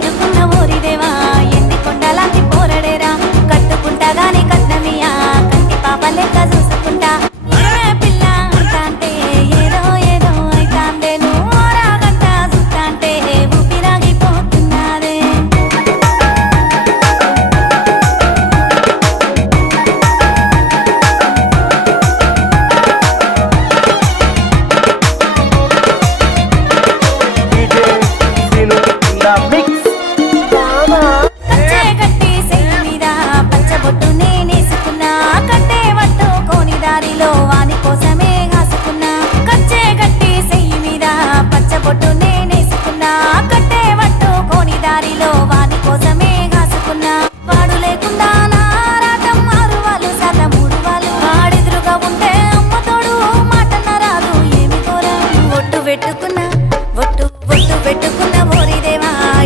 like a